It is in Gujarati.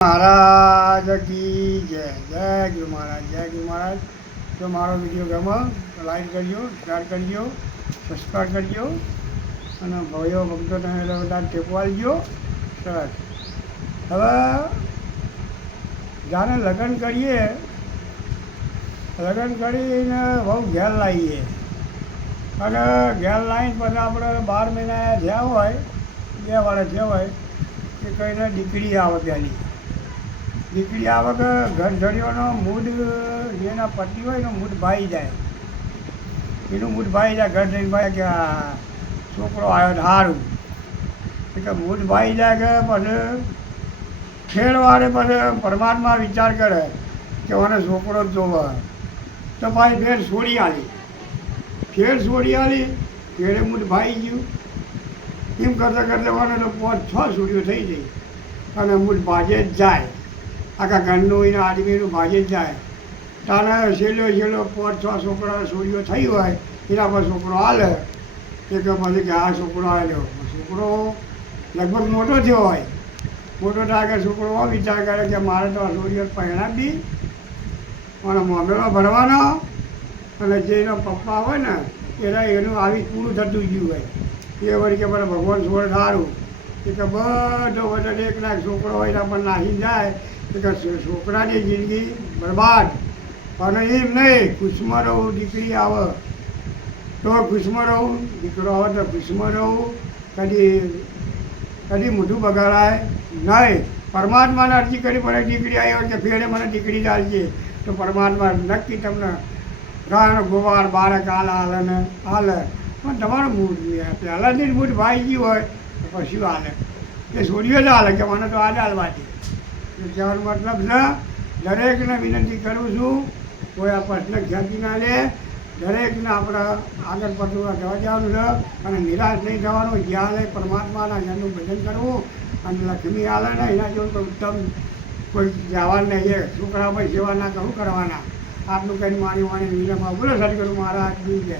महाराज की जय जय गुरु महाराज जय गुरु महाराज। जो मारो विडियो गमो तो लाइक करियो, शेर करियो, सब्सक्राइब करियो અને ભાઈઓ ભક્તોને બધા ટેકો આપજો। સરસ। હવે જાણે લગ્ન કરીએ, લગ્ન કરીને બહુ ઘેર લાવીએ અને ઘેર લાવીને પછી આપણે 12 મહિના થયા હોય, 2 વર્ષ થયા હોય કે કહીને દીકરી આવે, પહેલી દીકરી આવે કે ઘર ધડીઓનો મૂડ જેના પતિ હોય એનો મૂડ ભાઈ જાય, એનું મૂડ ભાઈ જાય। ઘર ધડી ભાઈ કે આ છોકરો આવ્યો સારું કે મૂડ ભાઈ જાય કે પછી ખેડવાડે પછી પરમાત્મા વિચાર કરે કે મને છોકરો જ જોવે તો ભાઈ ફેર છોડી આલી, ફેર છોડી આલી, ફેરે મૂડ ભાઈ ગયું। એમ કરતાં કરતાં મને તો 5-6 છોડીઓ થઈ ગઈ અને મૂડ ભાજે જ જાય, આખા ઘરનું એના આદમીનું ભાજે જ જાય। તાને છેલ્લો 5-6 છોકરા છોડીઓ થઈ હોય એના પર છોકરો હાલે કે પછી કે આ છોકરો આવેલો, છોકરો લગભગ મોટો થયો હોય, મોટો થાય કે છોકરો વિચાર કરે કે મારે તો છોડીઓ પહેણાં બી અને મોમેલો ભરવાનો અને જે એનો પપ્પા હોય ને એનું આવી પૂરું થતું ગયું હોય એ વળી કે મને ભગવાન છોડ સારું કે બધો બધો 1 લાખ છોકરો હોય એના પર નાસી જાય કે છોકરાની જિંદગી બરબાદ। અને એમ નહીં, ખુશમાં રહું, દીકરી આવે તો ખુશમાં રહું, દીકરો આવે તો ખુશમાં રહું, કદી મોઢું બગાડાય નહીં। પરમાત્માને અરજી કરી મને દીકરી આવી હોય કે ફેરે મને દીકરી ચાલશે તો પરમાત્મા નક્કી તમને ગાણ ગોવાર બાળક હાલે ને હાલે, પણ તમારું મૂડ પહેલાંથી જ મૂડ ભાઈ ગયું હોય તો પછી હાલે એ છોડીઓ જ હાલે કે મને તો આજે હાલવાથી। કહેવાનો મતલબ છે દરેકને વિનંતી કરું છું, કોઈ આ પ્રશ્ન ખેંચી ના લે, દરેકને આપણે આગળ પડતું જવા જવાનું છે અને નિરાશ નહીં થવાનું। જ્યાં લે પરમાત્માના જનનું ભજન કરવું અને લક્ષ્મી હાલે ને એના જેવું તો ઉત્તમ કોઈ જવાનું નહીં, એ છોકરા ભાઈ સેવા ના કરવું કરવાના। આટલું કંઈ મારી વાણી વિનંતી બોલો સદગુરુ મહારાજ કી જય।